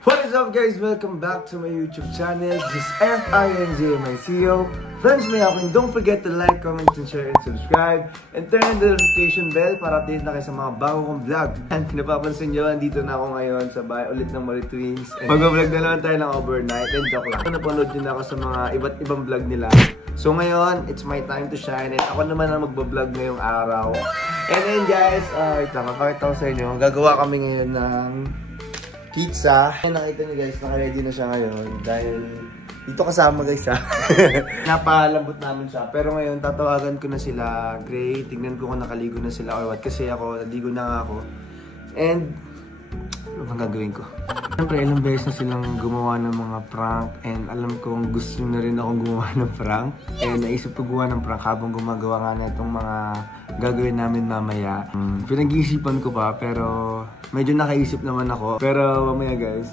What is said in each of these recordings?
What is up guys? Welcome back to my YouTube channel. This is FINZMICO. Friends, may ako, don't forget to like, comment, and share, and subscribe. And turn on the notification bell para update na kayo sa mga bago kong vlog. And napapansin nyo, andito na ako ngayon sa bahay ulit ng Mari Twins. Mag-vlog na naman tayo ng overnight. And joke lang. Napanood nyo na ako sa mga iba't ibang vlog nila. So ngayon, it's my time to shine. And ako naman ang magbablog ngayong araw. And then guys, wait lang, mapakita ko sa inyo. Gagawa kami ngayon ng pizza. Nakita niyo guys, naka-ready na siya ngayon dahil dito kasama guys ha. Napalambot namin siya. Pero ngayon, tatawagan ko na sila Gray. Tignan ko kung nakaligo na sila or what. Kasi ako, naligo na nga ako. And ano bang gagawin ko? Siyempre, ilang beses na silang gumawa ng mga prank. And alam kong gusto na rin akong gumawa ng prank. And naisip ko gumawa ng prank habang gumagawa nga na itong mga gagawin namin mamaya. Pinag-iisipan ko pa pero medyo nakaisip naman ako. Pero mamaya guys,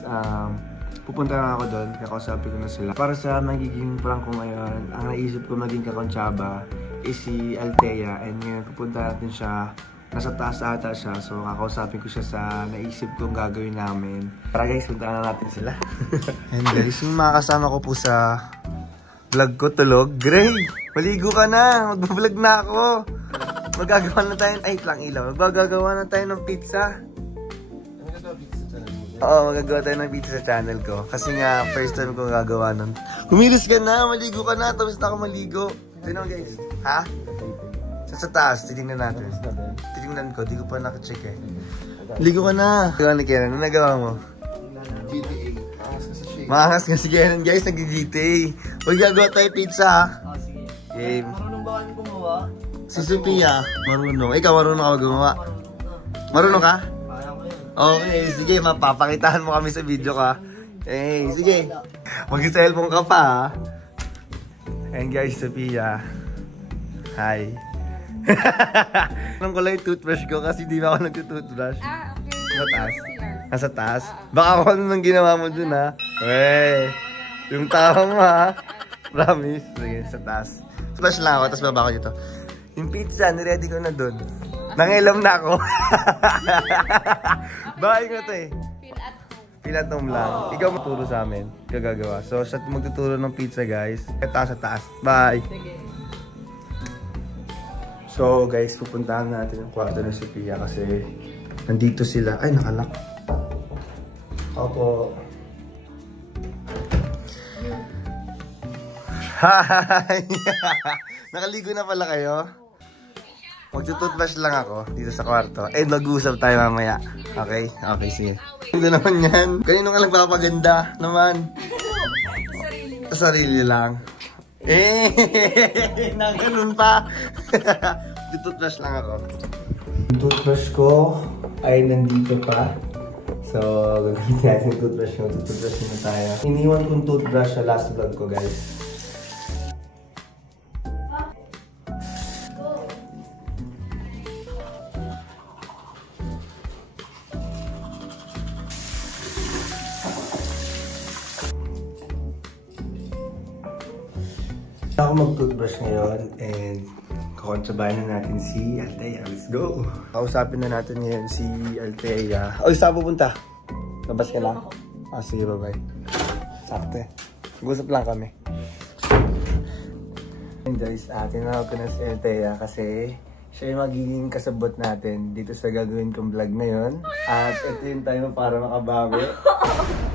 pupunta na ako doon. Kakausapin ko na sila. Para sa magiging prank ko ngayon, ang naisip ko maging kakontsaba is si Althea. And ngayon pupunta natin siya. Nasa taas ata siya. So kakausapin ko siya sa naisip kong gagawin namin. Tara guys, punta na natin sila. And guys, yung mga kasama ko po sa vlog ko tulog. Gray, maligo ka na. Mag-vlog na ako. Magagawa na tayo, ay lang ilaw. Magagawa na tayo ng pizza. Oo, magagawa tayo ng pizza sa channel ko. Kasi nga, first time ko gagawa nun. Kumilos ka na, maligo ka na. Tapos na ako maligo. Tignan guys. Ha? Sa taas, titingnan natin. Titingnan ko, di ko pa nakacheck eh. Maligo ka na. Gagawa na Kenan, ano nagawa mo? GTA. Maangas nga si Kenan guys, nag-GTA. Huwag gagawa tayo pizza ha. Sige. Game. Marunong ba kayo gumawa? Si Sophia, marunong. Ikaw marunong ka gumawa? Marunong ka? Okay, sige, mapapakitahan mo kami sa video ka. Eh, sige. Mag-cellphone ka pa ha. And guys, Sophia. Hi. Anong ko lang yung toothbrush ko kasi di ba ako nagtutoothbrush? Okay. Sa taas? Nasa taas? Baka ako ano nang ginawa mo dun ha. Wey, yung tao mo ha. Promise. Sige, sa taas. Splash lang ako, tapos baba ko dito. Yung pizza, niready ko na dun. Nangilam na ako. Bahay ko to eh. Feel at home lang. Ikaw maturo sa amin. Kagagawa. So, siya magtuturo ng pizza guys. Taas sa taas. Bye! So guys, pupuntahan natin yung kwarto ng Sophia kasi nandito sila. Ay, nakalak. Opo. Hi! Nakaligo na pala kayo? Magtututbrush lang ako dito sa kwarto. Eh, mag-uusap tayo mamaya. Okay? Okay, sige. Ito naman yan. Kanino ka nagpapaganda naman? Sa sarili lang. Eh, na ganun pa. Tututbrush lang ako. Yung toothbrush ko ay nandito pa. So, gagawin natin yung toothbrush ko. Tututbrush na tayo. Iniwan kong toothbrush sa last vlog ko, guys. Ako mag-toothbrush ngayon and kakontsabahin na natin si Althea. Let's go! Kausapin na natin ngayon si Althea. Oy, saan pupunta? Labas ka lang? Ah, sige, bye-bye. Sakto eh. Mag-usap lang kami. And guys, tinawag ko na si Althea kasi siya yung magiging kasabot natin dito sa gagawin kong vlog ngayon. At ito yung time para makabawi.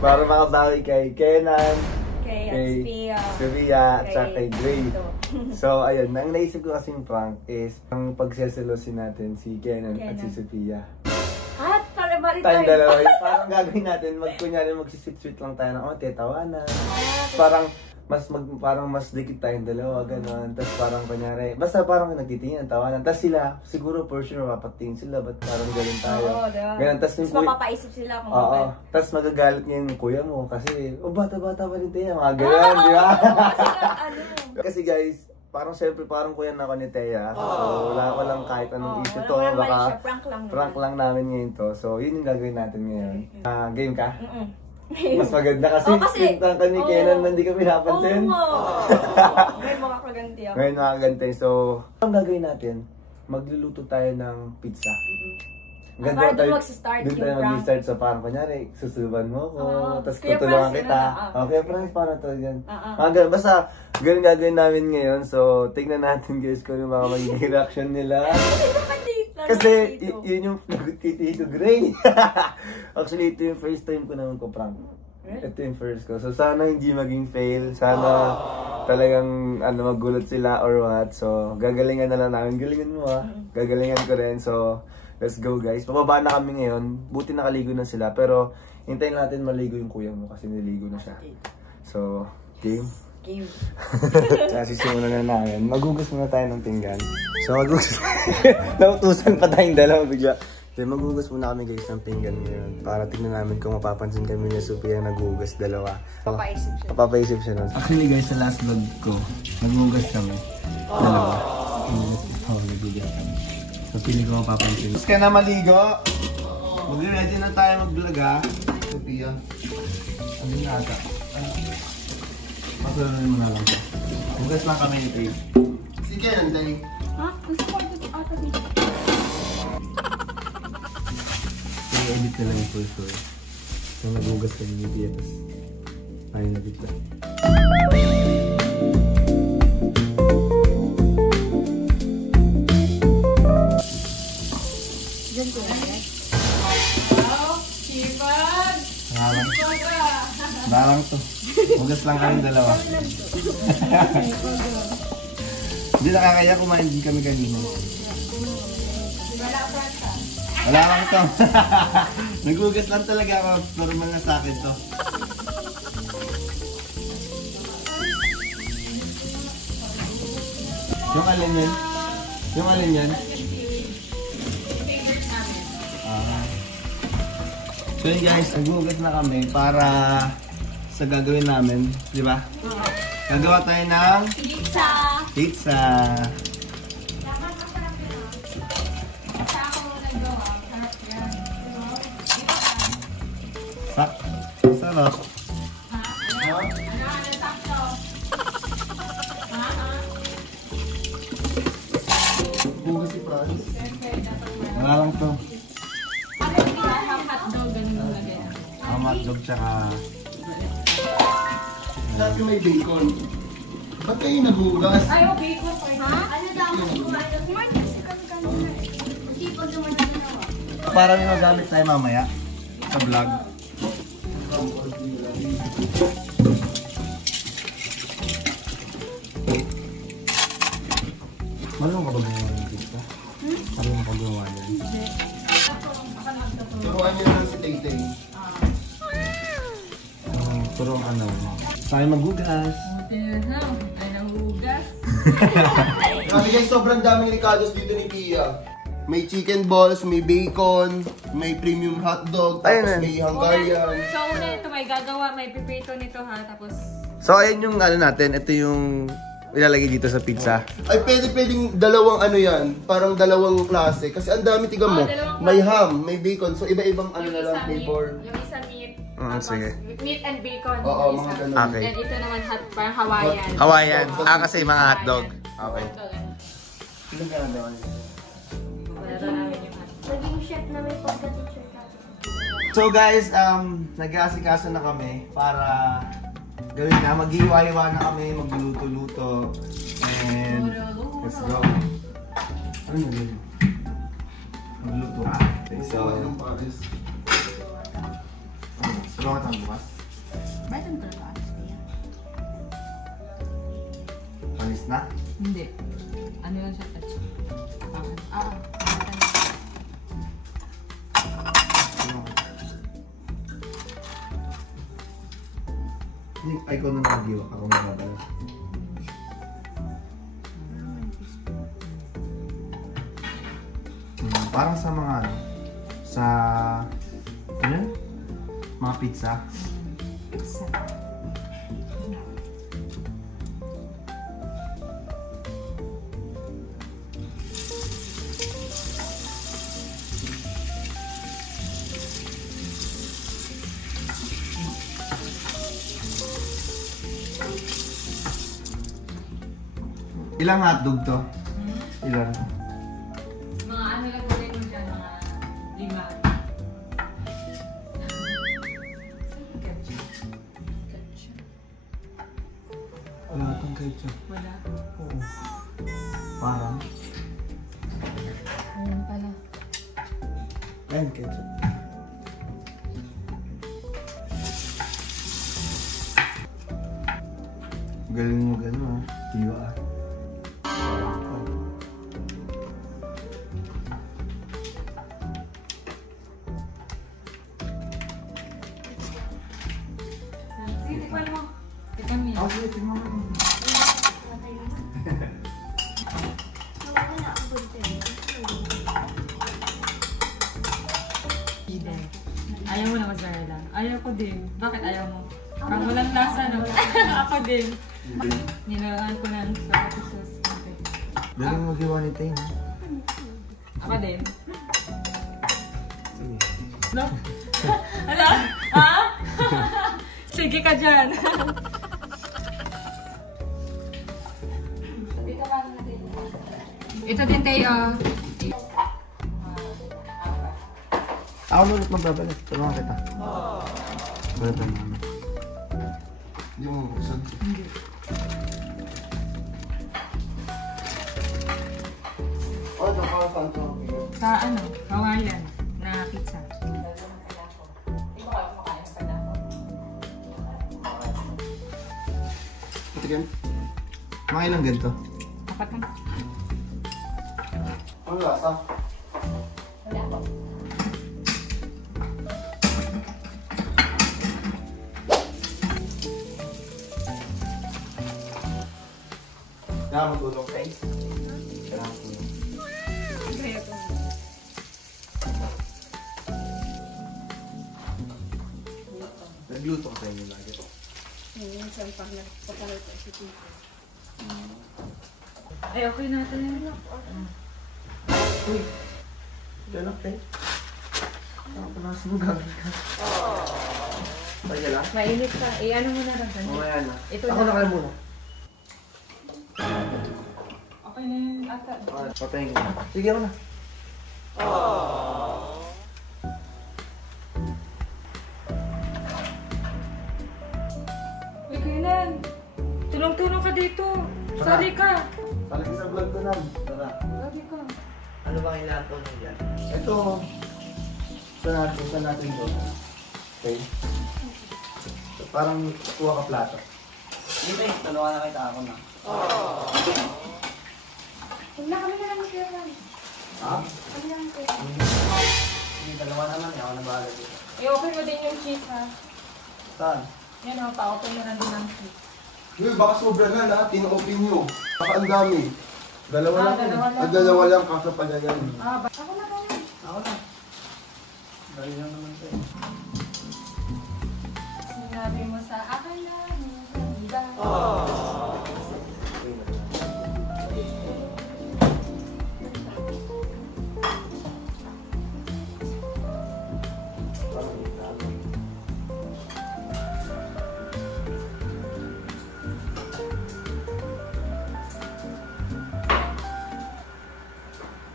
Para makabawi kay Kenan, kay Sophia, at saka kay Gray. So, ayun. Ang naisip ko kasing prank is ang pagseselosin natin si Kenan at si Sophia. At para balik Tayong dalawa. Parang gagawin natin, kunyari magsisweet lang tayo ng tetawanan. Parang mas dikit tayong dalawa, gano'n. Tapos parang kunyari, basta parang nagtitingin ang tawanan. Tapos sila, siguro for sure mapapatingin sila, ba't parang gano'n tayo. Oo, diba? Ganun. Tapos mapapaisip sila kung oo. Tapos magagalit niya yung kuya mo kasi, bata-bata pa rin tayo, mga gano'n, di ba? Kasi guys, parang siyempre parang kuya na ako ni Thea. So wala ko lang kahit anong issue to. Baka prank lang namin ngayon to. So yun yung gagawin natin ngayon. Game ka? Mas maganda kasi pintan ka ni Kenan na hindi ka pinapansin. Ngayon makakaganti ako. Ngayon makakaganti. So, ang gagawin natin, magluluto tayo ng pizza. Para doon mag-start doon yung tayo prank. mag-start. So parang kunyari, susuban mo ko, tapos Kuya tutulungan Franz, kita. ganun, Okay, Franz, paano to yan? Oo. Ganun. Basta, ganun gagawin namin ngayon. So, tignan natin guys kung yung mga magiging reaction nila. Kasi, yun yung lagot kay Tito Gray. Actually, ito yung first time ko naman ko prank. Ito yung first ko. So, sana hindi maging fail. Sana talagang magulat sila or what. So, gagalingan na lang namin. Galingan mo Gagalingan ko rin. So, let's go guys. Pababa na kami ngayon. Buti nakaligo na sila. Pero, hintayin natin maligo yung kuya mo kasi niligo na siya. So, game? Game. Kasi simulan na namin. Magugas muna tayo ng pinggan. So, magugas. Nautusan pa tayong dalawa bigla. So, magugas muna kami guys ng pinggan ngayon. Para tignan namin kung mapapansin kami ni Sophia nagugas dalawa. Papaisip siya nun. Actually guys, sa last vlog ko, nagugas kami. Dalawa. Nagugas kami. So, pili ko mapapansin. Gusto ka na maligo? Mag-ready na tayo mag-vlog ha. Sophia. Ano yung ata? Masalanin mo na lang siya. Hugas lang kami ni Faye. Sige, nanday. Ha? Gusto ko ito ata dito. I-edit na lang yung full story. So, naghugas kami ni Faye. Tapos, ayaw na dito. Diyan ko na guys. Barang to. Hugas lang kami dalawa. Hindi nakakaya kumain din kami kanina. Wala lang to. Naghugas lang talaga ako. Normal na sa akin to. Yung alin yan? Yung alin yan? So yun guys, naghugas na kami para sa gagawin namin, di ba? Gagawa tayo ng Pizza! pizza. Sarap. Hugas si Franz. Wala lang to. Hotdog tsaka... Sabi may bacon. Ba't kayo naghugas? Ay, oh, bacon. Ha? Ano daw? Kumain kasi kami kanina. Hindi po dumadala na. Para may magamit tayo mamaya sa vlog. Marunong ka ba gumawa ng pizza? Marunong ka gumawa yan? Hindi. Turuan niyo lang si Tay-Tay. Turuan ka na. Tayo maghugas. Ay, nahugas. Grabe guys, sobrang daming ricados dito ni Pia. May chicken balls, may bacon, may premium hotdog, tapos may Hungarian. So, una ito, may gagawa, may pipito nito ha, tapos... So, ayun yung ano natin, ito yung ilalagay dito sa pizza. Ay, pwedeng dalawang ano yan, parang dalawang klase. Kasi ang dami, tigam mo, may ham, may bacon, so iba-ibang ano na lang flavor. Yung isa meat, Sige. meat and bacon. Oo, yung mga isa. ganun. Okay. And ito naman parang Hawaiian. Hawaiian. Kasi mga hotdog. Okay. Sino ka na Naging chef na may pagka-teacher natin. So guys, nag-aasikaso na kami para gawin na. Mag-iwa-iwa na kami, magluluto-luto. And let's go. Ano yun? Magluto ka. Okay, so, tulungan tayo bukas. Baitan ko na ba? Panis na? Hindi. Ano lang siya touch? Ay, ikaw na nag-iwa. Ako na nabala. Parang sa mga ano, sa ano? Mga pizza. Pizza. Ilang hotdog to? Ilan? Mga ano lang ulit mo siya, mga Wala itong ketchup. Wala. Oo. Parang. Ayun pala. Ayan, ketchup. Galing mo gano'n ha. Diba ah. Sige, tikman mo. Tikman mo yan. Sige, tingnan mo. Wala ako dito. Eden. Ayaw mo na mozzarella. Ayaw ko din. Bakit ayaw mo? Parang walang lasa, no? Ako din. Nilalaan ko ng spaghetti sauce. Okay. Galing mo gawa ni Tay, ha? Ako din. Sige. No? Ano? Ha? Sige ka dyan. Ito din tayo. Ako ulit magbabalik. Tulungan kita. Balatan namin. Hindi mo mabuksan. Hindi. Oh, nakakasaan ito. Sa ano? Hawaiian na pizza. Patikin. Mga ilang ganito? Apat na. Ano lasa? Kailangan mo tulong, guys. Kailangan mo tulong. Nagluto ka sa inyo lagi. Ay, okay natin. Uy! Ganak, Tay. Ako panas mo gagawin ka. Kaya lang? Mainit pa. Eh, ano mo na lang ganyan? Mamaya na. Ito Ako na. na kayo muna. Okay na yun ata. Patayin ko na. Sige ako na. Uy, Kainan. Tulong-tulong ka dito. Sali ka. Palagi sa vlog ko na. Tara. Sali ka. Ano bang ilan ko nung yan? Ito. Saan natin ito? Okay. So, parang kuha ka plato. Dito eh, tulungan na kita ako na. Wala kami na lang kaya. Ha? Kami lang kaya. Hindi, dalawa naman eh, ako na bahala dito. I-open mo din yung cheese, ha? Saan? Yan o, pa-open mo na din ang cheese. Uy, baka sobra na lahat. In-open nyo. Baka ang dami. Dalawa Ah, lang. dalawa lang. Dalawa lang kasi pala yan. Ako na kami. Ako na. Dali lang naman sa'yo. Sinabi mo sa akin na, diba?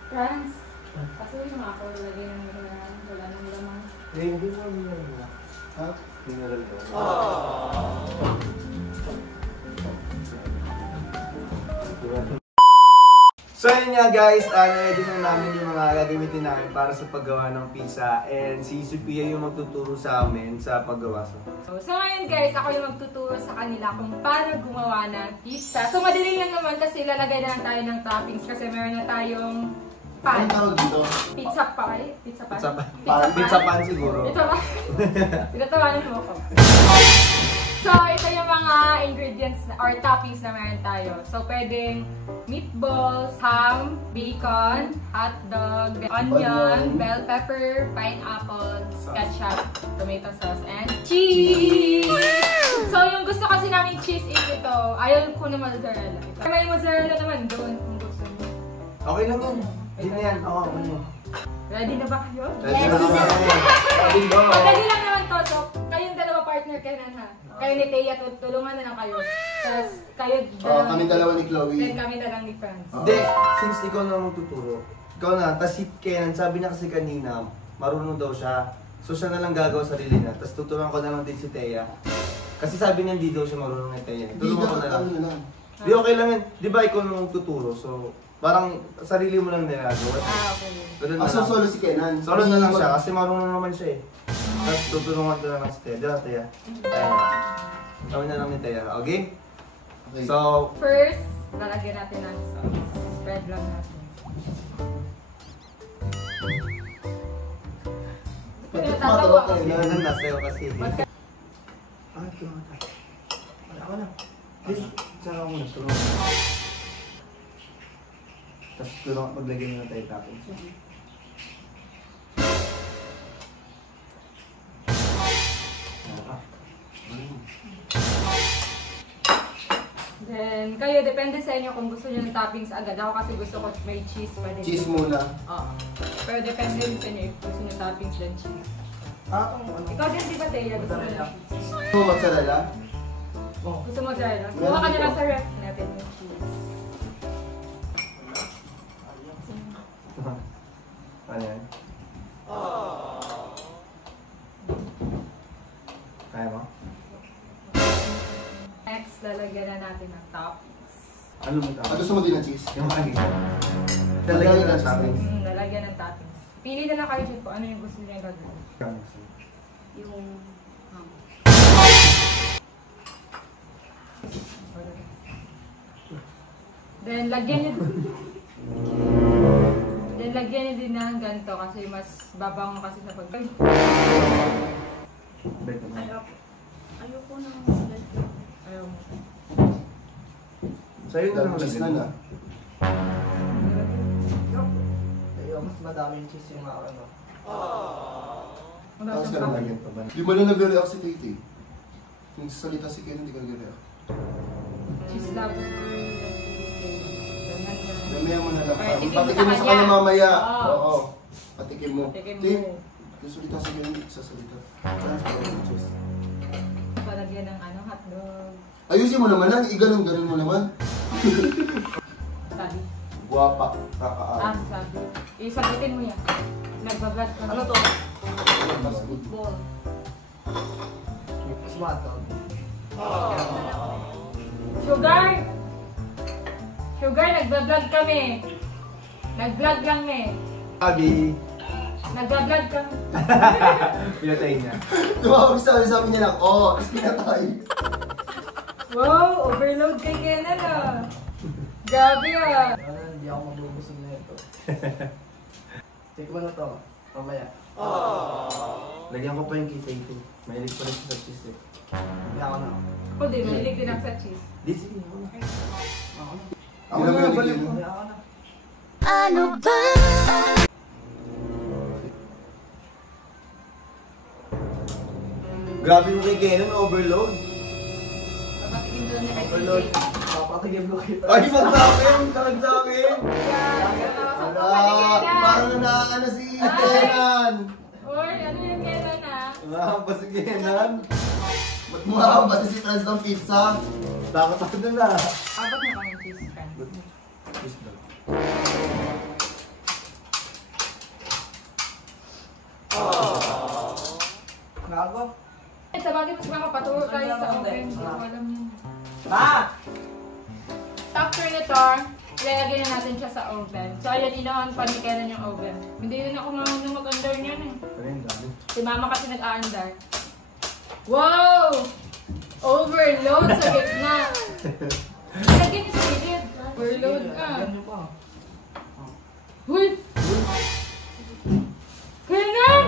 Franz, pasuloy mo ako, lagay ng mineral, wala nang laman. Hindi mo mineral mo. Ha? Mineral ko. So yun nga guys, na-edit na namin yung mga gagamitin namin para sa paggawa ng pizza. And si Sophia yung magtuturo sa amin sa paggawa. So ngayon guys, ako yung magtuturo sa kanila kung paano gumawa ng pizza. So madali lang naman kasi lalagay na lang tayo ng toppings kasi meron na tayong pan. Anong tawag dito? Pizza pie. Pizza pan. Pizza pan. Pizza pan siguro. Pizza pan. Tinatawanan mo ako. So ito yung mga ingredients or toppings na meron tayo. So pwedeng meatballs, ham, bacon, hotdog, onion, bell pepper, pineapple, ketchup, tomato sauce, and cheese! So yung gusto kasi namin cheese is ito. Ayaw ko na mozzarella. May mozzarella naman doon kung gusto mo. Okay lang yun. Hindi na yan. Ako, ako nyo. Ready na ba kayo? Ready na kami. Ready go. Madali lang naman to. So kayong dalawa partner kayo na ha. Kayo ni Thea, tulungan na lang kayo. Tapos kayo Kami dalawa ni Chloe. Then kami na lang ni Franz. Hindi, since ikaw na magtuturo, ikaw na, tas si Kenan, sabi niya kasi kanina, marunong daw siya. So siya na lang gagawa sa sarili niya. Tapos tuturuan ko na lang din si Thea. Kasi sabi niya hindi daw siya marunong ng Taya. Tulungan ko na lang. Ano na lang. Di okay lang yan. Di ba ikaw nung tuturo? So, parang sarili mo lang nilagawa. Okay. Ganun na So, lang. solo si Kenan. Solo na lang siya kasi marunong naman siya eh. Tapos tutulungan ko na lang si Taya. Diyan, Taya. Taya. Gawin na lang ni Taya. Okay? Okay. So, First, lalagyan natin ng sauce. Spread lang natin. Pati Tatawa tumatawa ako. ka yun Kenan. ang nasayo kasi. Ah, tumatay. Wala ka na. Please, saka ako muna. Tulungan. Tapos tulungan, maglagay na tayo tapos. Then, kayo, depende sa inyo kung gusto niyo ng toppings agad. Ako kasi gusto ko may cheese pa din. Cheese muna. Oo. Pero depende din sa inyo if gusto niyo toppings then cheese. Ikaw din, di ba, Teya? Gusto mo ng cheese? Ito, mozzarella. Gusto mo dyan? Meron Kuha ka na dito. lang sa ref natin yung cheese. Ano yan? Kaya mo? Next, lalagyan na natin ng toppings. Ano mo Ah, gusto mo din ng cheese? Yung agi. Talagyan na ng toppings. Lalagyan ng toppings. Pili na lang kayo dito kung ano yung gusto niyo gagawin. Yung... Then, lagyan niyo... Then, lagyan niyo din ng ganito kasi mas babango kasi sa pag... Ayoko nang... Ayaw mo. Sa'yo na lang Cheese na lagyan. na. Ayun, mas madaming cheese yung akin. Wala Tapos siyang ka toppings. lagyan pa ba? Di ba lang nag-react si Titi? Yung salita si Kenan, hindi ka nag-react. Cheese love. Mamaya mo na lang. Ay, tikim mo Patikim mo sa sa kanya. kanya mamaya. Oo. Oo. Patikim mo. Patikim mo. Tim, yung salita si Kenan, hindi sa salita. Cheese. Palagyan ng ano, hotdog. Ayusin mo naman lang, iganon-ganon mo naman. Sabi. Guwapa, Ah, kakaan. sabi. Isagutin mo yan. Nagbablog ka. Ano to? Mas good. Ball. Mas matog. Sugar! Sugar, nagbablog kami. Nag-vlog lang eh. Abi. Nagbablog kami. Pinatay niya. Tumawag sabi niya lang, oo, tapos pinatay. Wow, overload kay Kenan ah. Grabe ah. Ano, hindi ako mabubusog na ito. Take mo na to. Mamaya. Lagyan ko pa yung kitay ko. Mahilig pa rin siya sa cheese eh. Hindi ako na. Ako din, mahilig din ako sa cheese. Di, sige. Ako na. Ako na balik balik mo. mo. Hindi ako na. Grabe yung kay Kenan, overload. Papatikin doon niya kay Overload. TJ. Papatigim ko kita. Ay, wag sa akin! Talag sa akin! Wala, parang nanaano si Kenan. Or, ano yung Kenan ah? Nakakapa si Kenan. Ba't mukha ba si Trans ng pizza? Takot ako dun ah. Apat na kami cheese friends. Cheese daw. Gago. Sa bagay, mas makapaturo tayo sa oven. Hindi ko alam yun. Ah! After nito, ilalagay na natin siya sa oven. So, ayan, inaon pa ni Kenan yung oven. Hindi rin ako marunong mag-under niyan eh. Ano yung dami? Si mama kasi nag-aandar. Wow! Overload sa gitna. Lagyan niyo sa gilid. Overload ka. Ganyan pa. Huy! Kenan!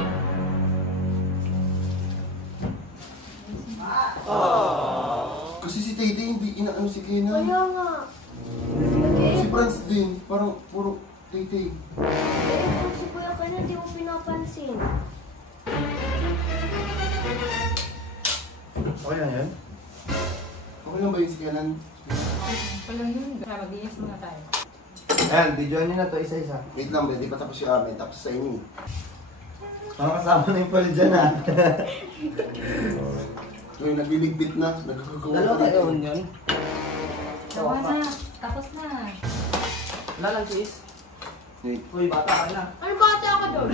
Kasi si Titi hindi inaano si Kenan. Kaya nga. Si Franz din, parang puro Titi. Kung si Kuya ka na, di mo pinapansin. Okay lang yan? Okay lang ba yun si Kenan? Walang yun. Kaya mag-iis muna tayo. Ayan, videoan nyo na to isa-isa. Wait lang, hindi pa tapos yung amin, tapos sa inyo. Mga kasama na yung pala dyan ah. Yung nagbibigbit na, nagkakawa Dalawa na kayo rin. yun. Tawa na. Tapos na. Wala lang cheese. Wait. Uy, bata ka na. Ano bata ka doon?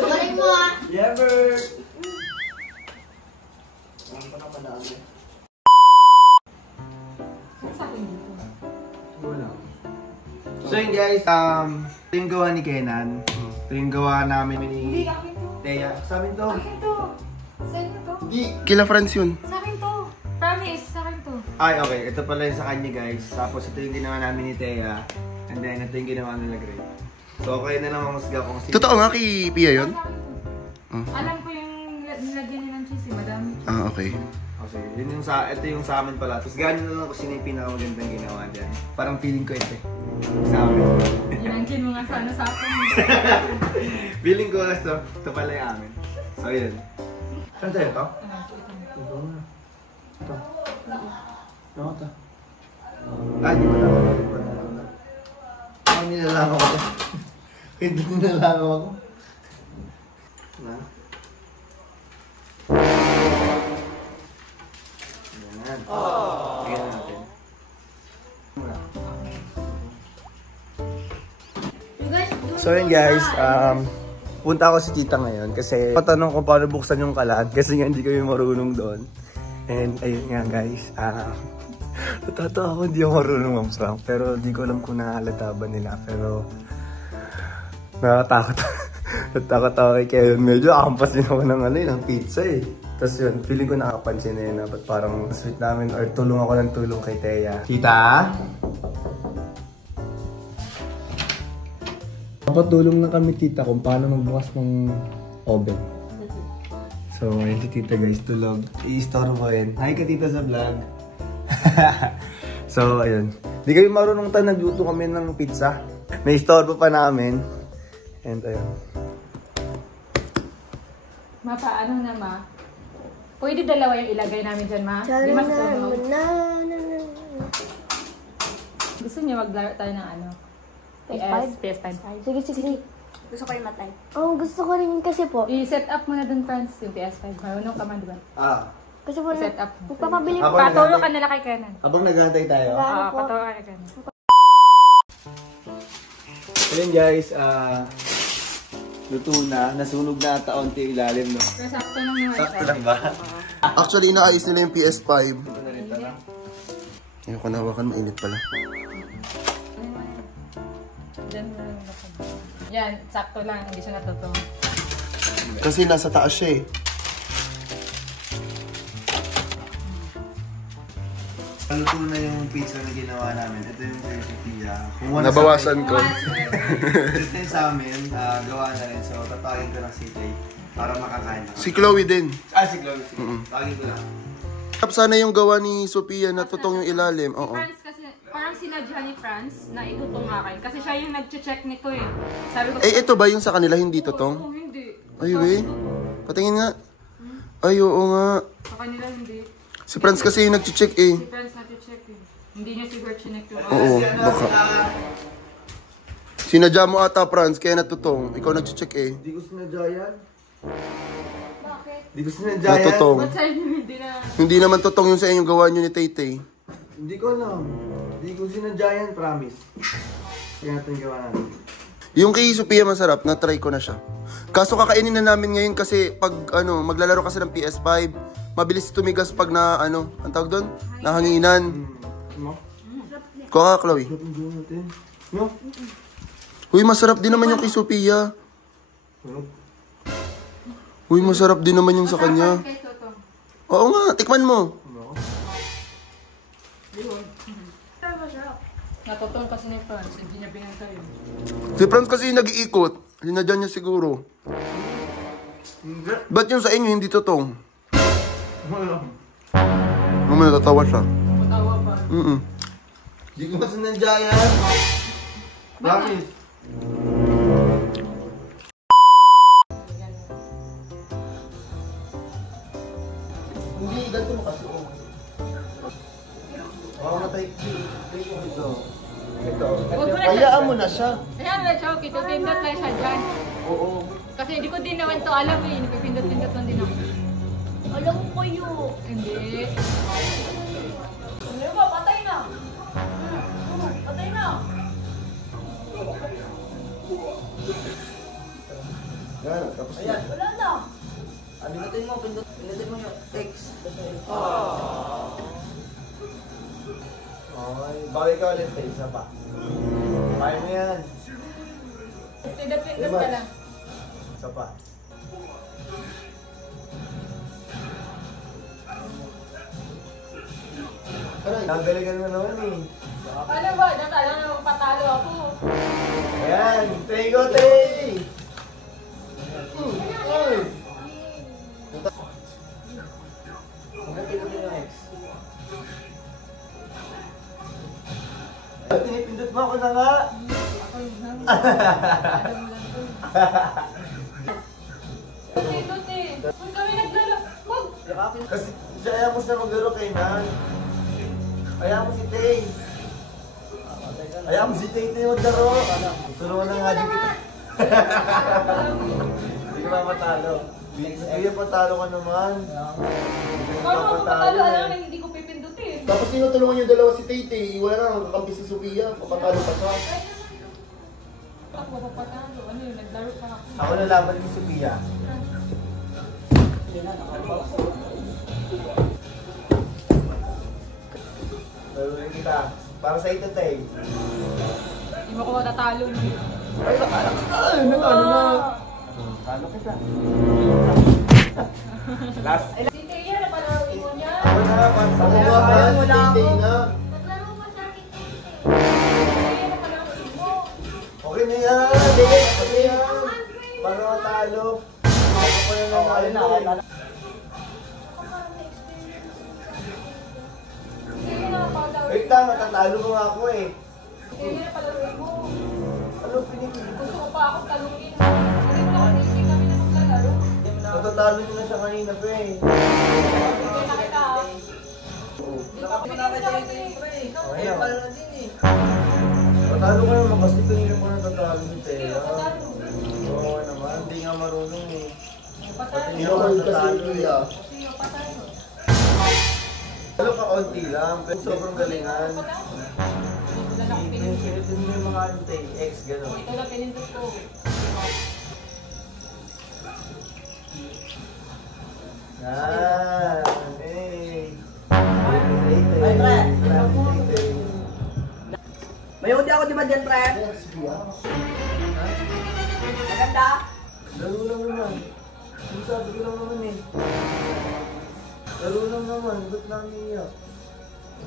Galing mo ah. Never! Wala. So yun guys, ito yung gawa ni Kenan. Ito yung gawa namin ni Thea. Sa amin to. Akin to. Saan mo to? Di, kila friends yun. Sa akin to. Promise, sa akin to. Ay, okay. Ito pala yung sa kanya guys. Tapos ito yung ginawa namin ni Thea. And then ito yung ginawa nila Gray. So okay na lang mamusga kung sino. Totoo nga kay Pia yun? Sa akin to. Alam ko yung nilagyan niya ng cheese, madami. Ah, okay. Okay, yun yung ito yung sa amin pala. Tapos ganyan na lang kung sino yung pinakamagandang ginawa dyan. Parang feeling ko ito. Sa amin. Inangkin mo nga sana sa akin. Feeling ko ito pala yung amin. So yun. Saan sa'yo ito? Ito na. Ito. Ito. Ito. Ah, di ba na? Ako nilalangaw ako. Hindi nilalangaw ako. Na? Yan. Tingnan natin. So yun guys, punta ako si tita ngayon kasi patanong ko paano buksan yung kalan kasi nga hindi kami marunong doon. And ayun nga guys, natatawa ako hindi ako marunong mamsrang pero hindi ko alam kung nahalata ba nila pero natatakot. Natatakot ako kay Kevin. Medyo ampas din ako ng pizza eh. Tapos yun, feeling ko nakapansin na yun na ba't parang sweet namin or tulong ako ng tulong kay Thea. Tita? Papatulong na kami tita kung paano magbukas ng oven. So, ayun si tita guys, tulog. I-istorbohin. Hi ka tita sa vlog. So, ayun. Di kami marunong nagluto kami ng pizza. May istorbo pa namin. And ayun. Ma, paano na ma? Pwede dalawa yung ilagay namin dyan ma? Di masunog. Gusto niyo maglaro tayo ng ano? PS5? Sige. Gusto ko rin matay. Oh, gusto ko rin kasi po. I-set up mo na dun, friends, yung PS5. Marunong ka man, diba? Kasi po I-set up. magpapabili po. Paturo ka nila kay Kenan. Habang naghahantay tayo. Paturo ka kay Kenan. Ayun guys, luto na. Nasunog na ata onti ilalim, no? Pero sakto lang naman. Sakto lang ba? Actually, inaayos nila yung PS5. Ito na rin tara. Ayoko na hawakan, mainit pala. Yan, sakto lang. Hindi siya natutong. Kasi nasa taas siya eh. Luto na yung pizza na ginawa namin. Ito yung recipe. Nabawasan ko. Ito yung sa amin. Gawa na rin. So, tatawagin ko na si Tay para makakain na. Si Chloe din. Si Chloe. Tawagin ko lang. Sana yung gawa ni Sophia na tutong yung ilalim. Oo. Franz kasi, parang sinadya ni Franz na itutong akin. Kasi siya yung nag-check nito eh. Sabi ko, Ito ba yung sa kanila hindi tutong? Oo, hindi. Ay, weh. Patingin nga. Ay, oo nga. Sa kanila hindi. Si Franz kasi yung nag-check eh. Si Franz nag-check eh. Hindi niya siguro chinek yung Oo, baka. Sinadya mo ata, Franz, kaya natutong. Ikaw nag-check eh. Hindi ko sinadya yan. Bakit? Hindi ko sinadya yan. Natutong. Ba't sa inyo hindi na? Hindi naman tutong yung sa inyong gawa nyo ni Tay-Tay. Hindi ko alam. Hindi ko sinadya yan, promise. Kaya natin gawa natin. Yung kay Sophia masarap, na-try ko na siya. Kaso kakainin na namin ngayon kasi pag maglalaro kasi ng PS5, mabilis tumigas pag na ang tawag doon? Nahanginan. Ano? Kuha ka, Chloe. Sarap yung gawin natin. No? Uy, masarap din naman yung kay Sophia. Ano? Uy, masarap din naman yung sa kanya. Kay Totong. Oo nga, tikman mo. Ano? Natutong kasi ni Franz. Hindi niya binantay yun. Si Franz kasi nag-iikot. Hinadyan niya siguro. Hindi. Ba't yung sa inyo hindi totong? Wala. Mamaya natatawa siya. Matawa pa. Hindi ko sinadya yan. Promise. Hindi, ganito mo kasi. Oo, matay. Ito. Ito. Huwag mo na siya. Hayaan mo na siya. Ayan na siya. Pindot lang siya dyan. Oo. Kasi hindi ko din naman to alam eh. Pindot-pindot lang din ako. Alam ko kayo. Hindi. Ano ba? Patay na. Patay na. Yan, tapos na. Wala na. Pinutin mo yung X. Okay, bawi ka ulit tayo. Isa pa. Kaya mo yan. Pindot-pindot ka lang. Isa pa. Aray. Nagaligan mo naman eh. Ano ba? Natala na patalo ako. Ayan, tay ko tay! Ay! Tinipindot mo ako na nga! Pindot eh. Kung kami naglaro. Wag! Kasi siya ayaw mo siya maglaro kay Nan. Ayaw mo si Tay. Ayaw mo si Tay Tay maglaro. Tulungan na nga din kita. Hindi ka ba matalo? Hindi ka patalo ka naman. Paano ako patalo? Alam na hindi ko pipindutin. Tapos tinutulungan yung dalawa si Tay-Tay. Wala na, kakampi si Sophia. Papatalo pa siya. Ako mapapatalo. Ano yun? Naglaro pa ako. Ako nalaban ni Sophia. Laruin kita. Para sa ito, Tay. Hindi mo ko matatalo. Ay, ano na? Talo kita. Last. Si Tia, napalaruin mo niya. Ako na, pansa Ako ko. nga kaya si Tay-Tay na. Naglaro pa sa akin dito. Tia, napalaruin mo. Okay na yan. Okay na yan. Para matalo. Ako pa na naman. Tia, napalaruin Wait lang, natatalo mo nga ako eh. Tia, napalaruin mo. Ano pinipili? Gusto ko pa akong talunin. Sabi mo lang, hindi kami na maglalaro. Natatalo nyo na siya kanina pa eh. Hindi na kita. Okay na. Patalo ka naman kasi kanina pa natatalo ni Tea. Oo naman, hindi nga marunong eh. Hindi naman kasi Kuya. Talo ka konti lang, pero sobrang galingan. Pinitin mo yung mga ante, X gano'n. Ito na pinindot ko. Yan! Hey! Ay, pre. May uti ako di ba dyan, pre? Maganda? Laro lang naman. Yung sabi ko lang naman eh. Laro lang naman, ba't nangiyak?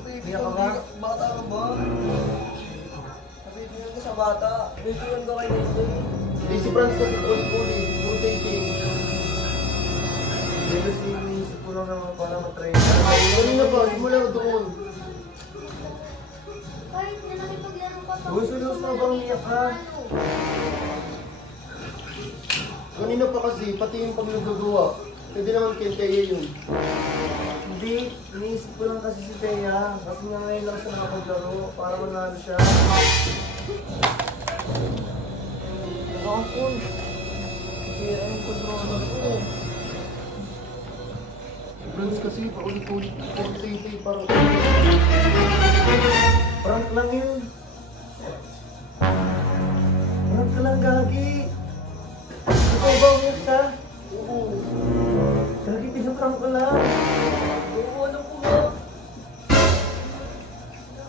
Iyak ka ba? Bata ka ba? Nabibigyan ko sa bata. Bibigyan ko kay Leslie. Hindi si Franz kasi puli. Puro Tay-Tay. Hindi kasi iniisip ko lang naman para matrain. Kanina pa, simula doon. Kahit na nakipaglaro ka pa. Gusto mo bang iyak ka? Kanina pa kasi, pati yung pag nagagawa. Pwede naman kay Tea yun. Hindi, iniisip ko lang kasi si Tea. Kasi nga ngayon lang siya nakapaglaro para manalo siya. Nakakul. Sira yung controller ko. Franz kasi, paulit-ulit. Puro Tay-Tay parang... Prank lang yun. Prank ka lang, Gagi. Ikaw ba umiyak siya? Oo. Gagi, pinaprank ko lang. Oo, ano po ba?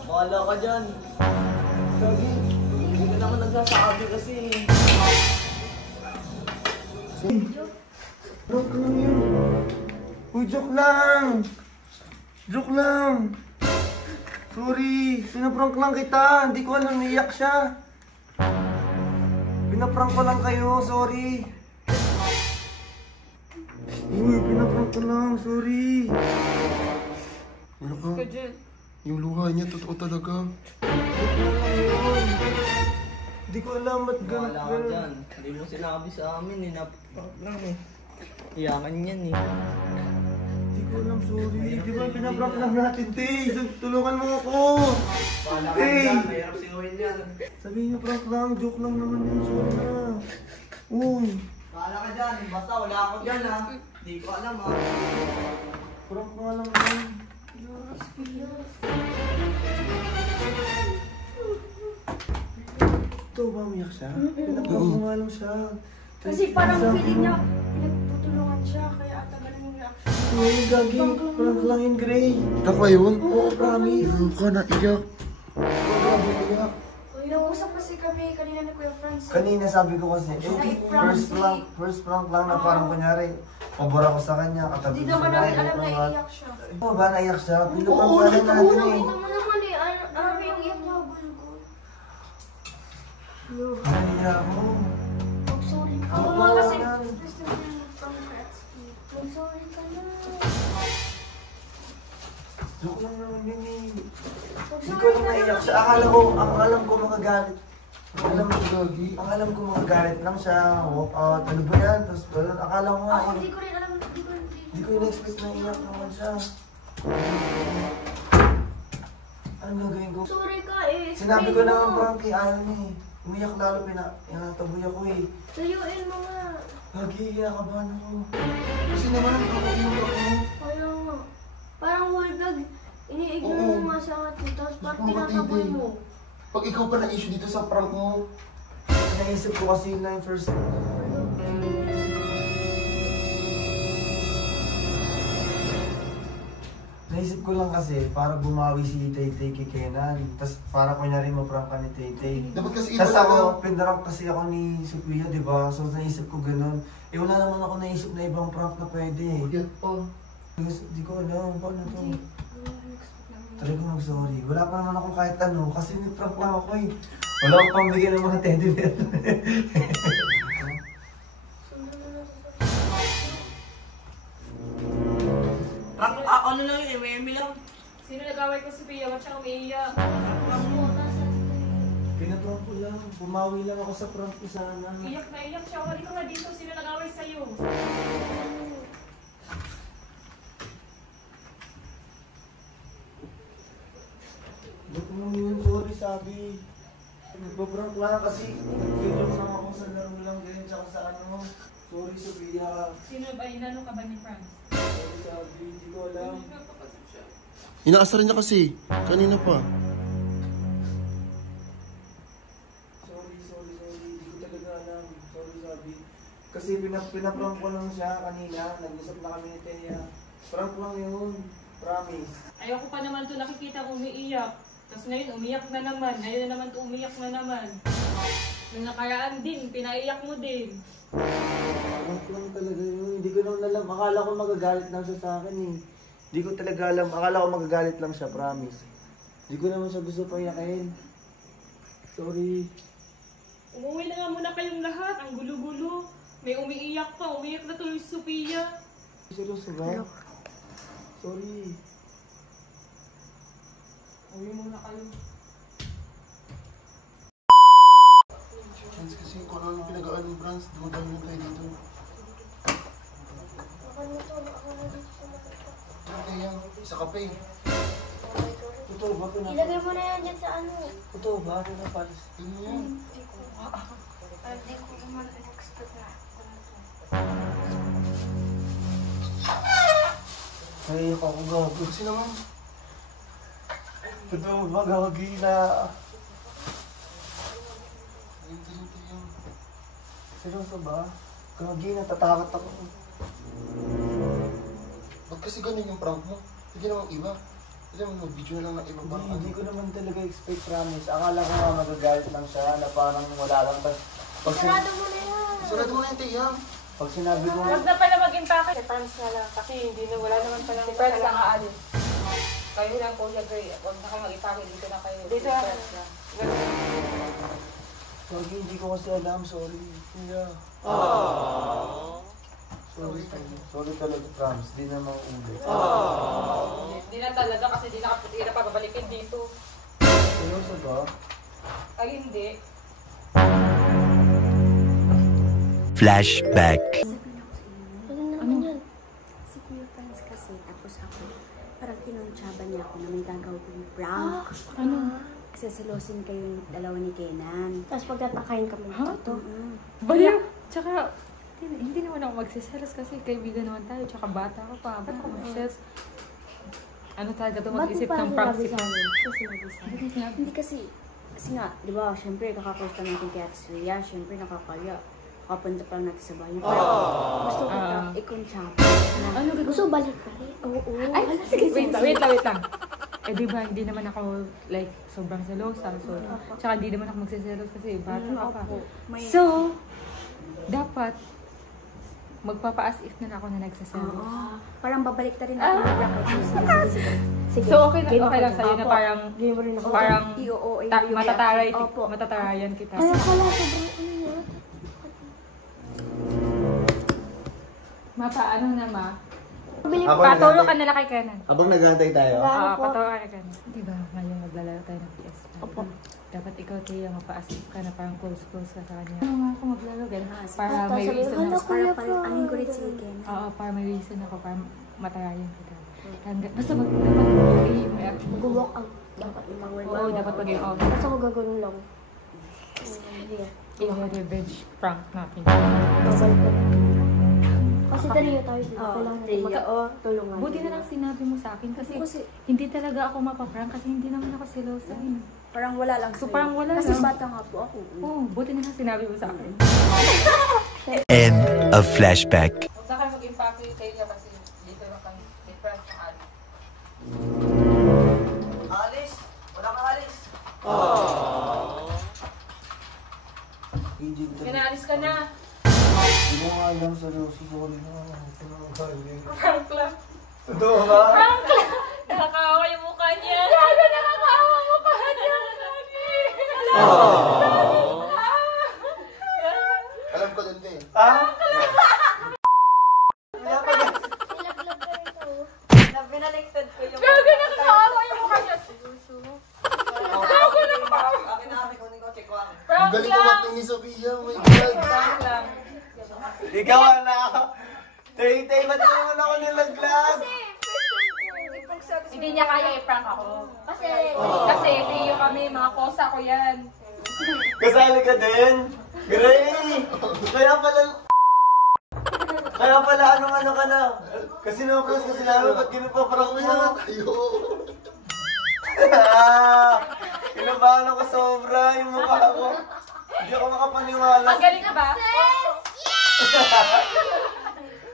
Bahala ka dyan. Gagi. Hindi ka naman nagsasabi kasi. Prank lang yun. Uy, joke lang. Joke lang. Sorry, pinaprank lang kita. Hindi ko alam naiyak siya. Pinaprank ko lang kayo, sorry. Uy, pinaprank ko lang, sorry. Ano ka? Yung luha niya, totoo talaga. Joke lang yun. Hindi ko alam ba't Bahala ka ganun. dyan. Hindi mo sinabi sa amin eh. Napaprank lang eh. Iyakan yan eh. Hindi ko alam, sorry. Di ba pinaprank lang natin, Tay? Tulungan mo ako. Tay! Mahirap sinuhin yan. Sabihin niyo prank lang, joke lang naman yun, sorry na. Uy, Bahala ka dyan. Basta wala ako dyan ha. Hindi ko alam ha. prank nga lang naman. Ito ba umiyak siya? Pinaprank ko nga lang siya. Kasi parang feeling niya, pinagtutulungan siya, kaya tagal yung reaction. Uy, Gagi, prank lang yun, Gray. Taka yun? Oo, promise. Ano ka, naiyak. Grabe iyak. Nag-usap kasi kami kanina ni Kuya Franz. Kanina sabi ko kasi, first prank lang na parang kunyari, pabor ako sa kanya, katabi Hindi ko naman siya namin na alam na iiyak siya. Oo ba, naiyak siya? Pinaprank Oo, pa rin nakita natin eh. Nakita mo naman eh, ano yung iyak niya ko. Naiyak mo. Mag-sorry ka. Oo, Oo, kasi yan. gusto mo yung mag-sorry ka na. Joke lang naman yun eh. Hindi Mag-sorry ko lang ka naiyak na. siya. Ang alam ko magagalit. Ang alam ko magagalit lang siya. Walk out. Ano ba yan? Tapos doon, akala ko nga. Ako, hindi ko rin alam. Hindi ko in-expect na iyak naman siya. Anong gagawin ko? Sorry ka eh. Sinabi ko Explain naman mo. Frankie, ayaw niya eh. Umiyak lalo, pinataboy ako eh. Layuin mo nga. Nagkikakabahan ako. Kasi naman, ako iyak ako. Kaya nga. Parang whole vlog, ini-ignore Oo. mo nga sa atin. Tapos parang Oo, tinataboy matindi. mo. Pag ikaw pa na-issue dito sa prank mo, Naisip ko kasi yun na yung first. Naisip ko lang kasi para bumawi si Tay-Tay kay Kenan. Tapos para kunyari maprank ka ni Tay-Tay. dapat kasi iba Tapos lang. ako, pinrank kasi ako ni Sophia, di ba? So naisip ko ganun. Eh wala naman ako naisip na ibang prank na pwede eh. Yan pa. Di ko alam, paano to? Try ko mag-sorry. Wala pa naman ako kahit ano, kasi ni-prank lang ako eh. Wala akong pambigyan ng mga teddy bear. Ano lang yun, eme lang. Sino nag-away ko si Pia? Ba't siya umiiyak? Pinaprank ko lang, bumawi lang ako sa prank ko sana. Iyak na iyak siya. Wali ka nga dito. Sino nag-away sa'yo? Ba't mo yun? Sorry, sabi. Nagpaprank lang kasi video lang ako sa laro lang ganyan tsaka sa ano. Sorry, Sophia. Sino ba? Inano ka ba ni Franz? Sorry, sabi. Hindi ko alam. Inaasar niya kasi. Kanina pa. Sorry. Hindi ko talaga alam. Sorry, sabi. Kasi pinaprank ko lang siya kanina. Nag-usap na kami ni Teya. Prank lang yun. Promise. Ayoko pa naman to nakikita kung umiiyak. Tapos ngayon, umiyak na naman. Ngayon na naman to umiyak na naman. Nung nakaraan din, pinaiyak mo din. Prank lang talaga yun. Hindi ko naman alam. Akala ko magagalit lang siya sa akin eh. Hindi ko talaga alam. Akala ko magagalit lang siya, promise. Hindi ko naman siya gusto payakin. Sorry. Umuwi na nga muna kayong lahat. Ang gulo-gulo. May umiiyak pa. Umiiyak na tuloy si Sophia. Seryoso ba? Sorry. Uwi muna kayo. Chance kasi kung ano yung pinag-aan ng brands, dumadami lang tayo dito. Ano yan? Isa ka pa eh. Totoo ba? Ilagay mo na yan dyan sa ano. Totoo ba? Ano na palis? Ano yan? Hindi ko naman expect na. Naiyak ako gago. Kasi naman. Totoo ba? Gagi na. Hintay yan. Seryoso ba? Gagi, natatakot ako. Ba't kasi ganun yung prank mo? Hindi naman iba. Hindi naman mag-video na lang ng iba pang Hindi ko naman talaga expect, promise. Akala ko nga magagalit lang siya na parang wala lang. Pag, Sarado mo na yan. Sarado mo na yung tiyang. pag sinabi ko, Huwag na pala mag-impake. Si Franz na lang. Kasi hindi na, wala naman pala. Si Franz lang aalis. Kayo lang, Kuya Gray. Huwag na kayo mag-impake. Dito na kayo. Dito na. Gagi, hindi ko kasi alam. Sorry. Kuya. Sorry talaga, promise. Di na mauulit. Hindi na talaga kasi di na pababalikin dito. Seryoso ba? Ay, hindi. Flashback. Ano naman yan? Si Kuya Franz kasi, tapos ako, parang kinontsaba niya ako na may gagawin prank. Ano? Kasi silosin kayong dalawa ni Kenan. Tapos pagtatakayin ka mo. Ito. Baliw! Tsaka, hindi naman ako magsiselos kasi kaibigan naman tayo. Tsaka bata ka pa. Ba't ako magsiselos? Ano talaga ito mag-isip ng prank si Franz? Hindi kasi nga, di ba, syempre kakaposta natin kay Ate Suya, syempre nakakaya. Kapunta pa lang natin sa bahay. Pero gusto ko ikontsaba. Ano Gusto balik ka rin? Oo. Ay, sige, wait lang. Eh di ba, hindi naman ako like sobrang selosa. So, tsaka hindi naman ako magsiselos kasi bata ka pa. So, dapat magpapa-as if na ako na nagsiselos. Parang babalik ta rin natin yung bracket. Sige. So, okay lang sa'yo na parang Game mo rin ako. parang I-OA mo yung matatarayan Opo. matatarayan kita. Ay, akala ko bro, ano yun? Ano na ma? Habang Paturo nagantay- ka nila kay Kenan. Habang nagantay tayo. Paturo ka kay Kenan. Di ba, ngayon maglalaro tayo ng PS. Opo. Dapat ikaw tayo mapa-as if ka na parang close ka sa kanya. Ano nga ako maglaro, ganun. Para may reason ako. Para amin ko rin si Ken. Oo, para may reason ako, para matarayan kita. Basta dapat mag-OA mo. Mag-walk out. Dapat mag-walk Oo, dapat maging out. Basta ako gagawin lang. I-revenge prank natin. Kasi taliyo tayo dito. Kailangan tulungan. Buti na lang sinabi mo sa akin kasi hindi talaga ako mapaprank kasi hindi naman ako selosa. Parang wala lang So parang wala Kasi lang. bata nga po ako. Oo, buti na lang sinabi mo sa akin. End of flashback. Huwag na kayo mag-impake yung tayo kasi dito na kami. Different na alis. Alis? Wala kang alis. Pinaalis ka na. Hindi mo nga alam sa sorry na. Prank lang. Totoo ba? Prank lang. Nakakawa yung mukha niya. Gago, nakakawa yung mukha niya. Alam ko din eh. Ah? Binaliktad ko yung... Gago, nakakawa yung mukha niya. Gago, nakakawa. Akin na kami, kunin ko, check ko ang. Ang Prank galing lang. kumakting ni Sophia, oh my God. Prank lang. Ikaw na ako. Tay, ba't naman ako nilaglag? Hindi niya kaya i-prank ako. Kasi... Kasi Teo kami, mga kosa ko yan. Kasali ka din? Gray! Kaya pala ano ka na? Kasi naman kasi namin ba't ginapaparang Uwi mo? na nga tayo. Kinabahan ako sobra yung mukha ko. Hindi ako makapaniwala. Ang galing ka ba?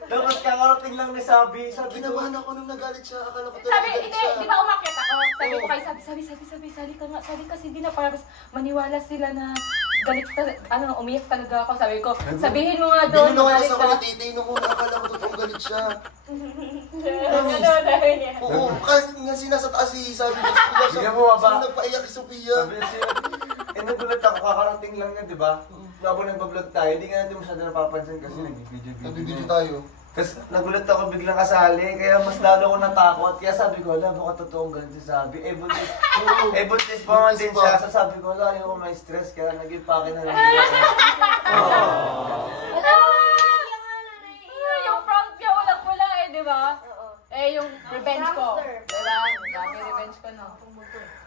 Tapos kakarating lang ni Sabi ko, Kinabahan ako nung nagalit siya. Akala ko Sabi, talaga hindi, siya. di ba umakyat ako? Sabi ko kay Sabi, sali ka nga, sali kasi di na para maniwala sila na galit talaga, umiyak talaga ako. Sabi ko, sabihin mo nga doon, Binunukas galit ako ka. ni Titay nung una. Akala ko totoong galit siya. Ano, sabi niya. Oo, kahit nga sinasa taas si Sabi ko. Hindi mo ba? Sino nagpaiyak kay Sophia? Sabi siya, nagulat ako, kakarating lang nga, di ba? Habang nagpa-vlog tayo, hindi nga natin masyado napapansin kasi nag-video. Nagbibideo tayo. Tapos nagulat ako biglang kasali, kaya mas lalo ko natakot. Kaya sabi ko, wala, baka totoong ganun si Sabi. Buntis pa man din siya. So sabi ko, wala, ayoko may stress, kaya nag-impake na lang. Yung prank niya, walang-wala eh, di ba? Eh, yung revenge ko. Di ba? Grabe revenge ko, no?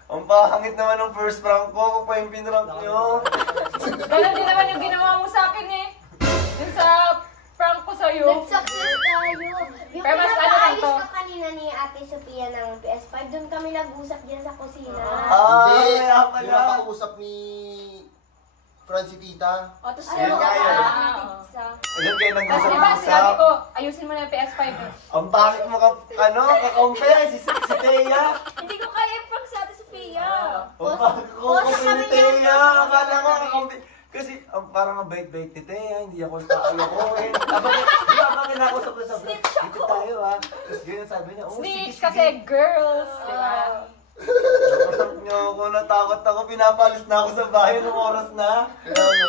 Ang pangit naman ng first prank ko, ako pa yung pinrank nyo. Ganun din naman yung ginawa mo sa akin eh. Yung sa prank ko sa'yo. Nag-success tayo. Yung Pero mas ano lang pinapayos to. ka kanina ni Ate Sophia ng PS5, doon kami nag-usap dyan sa kusina. Hindi, kaya pala. pinapakausap ni Francie Tita. O, tapos Ayun ano nga ka yun. pa ng pizza. Ayun kayo Kasi di ba, sinabi nag-usap-usap. ko, ayusin mo na yung PS5 eh. Ang pangit mo ka-compare, si Thea. Hindi ko kaya i-prank sa Ate Sophia. Ang pangit ko si Thea. Akala ko ka-compare. Kasi parang ang bait-bait ni Thea, hindi ako nakakalokohin. Di ba bang kinakausap ko sa vlog? Dito tayo ha. Tapos ganyan sabi niya, oh Snitch sige, kasi girls, di ba? Nakasap niyo ako, natakot ako, pinapalis na ako sa bahay ng oras na. Kaya nga.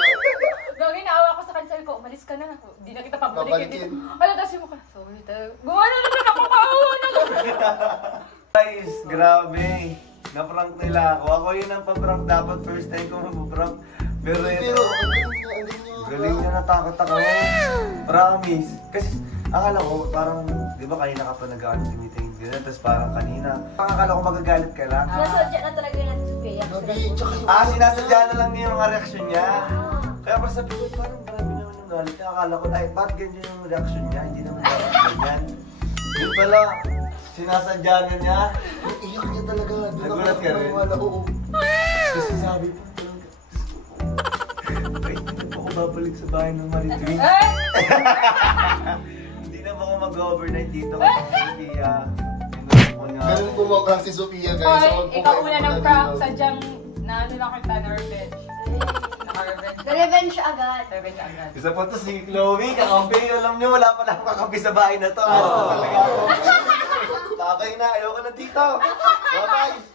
Gawin, naawa ko sa kanya, sabi ko, umalis ka na. Hindi na kita pabalikin dito. Babalikin. Ano, tapos yung mukha, sorry tayo. Gumano naman ako, kaawa na lang. Guys, grabe. Na-prank nila ako. Ako yun ang pa-prank dapat. First time ko mag-prank. Pero Pero, ito, ang galing niya. galing niya, natakot ako. Promise. Kasi akala ko parang, di ba kanina ka pa nag-ano, tinitingin ganyan. Tapos parang kanina, akala ko magagalit ka lang. Nasadya na talaga yung Ate Sophia. Gabi, tsaka yung... Sinasadya na lang niya yung mga reaksyon niya. Kaya parang sabi ko, parang marami naman yung galit. Kaya akala ko, ay, bakit ganyan yung reaksyon niya? Hindi naman dapat ganyan. Yun pala, sinasadya na niya. Yung iyak niya talaga. Doon Nagulat ka rin? Oo. Kasi sabi ko, wait, hindi na po ako babalik sa bahay ng Maritwin. Eh! Hindi na po ako mag-overnight dito kasi kaya pinuha ko niya. Ganun ko pumaprank si Sophia, guys. Hoy, So, ikaw magpukain una muna ng dito. prank, sadyang na ano lang kita, na-revenge. Naka-revenge. Revenge agad. Revenge agad. Isa pa to si Chloe, kakampi. Alam niyo, wala pa lang kakampi sa bahay na to. Ano talaga ako. Takay na, ayoko na dito. Bye-bye.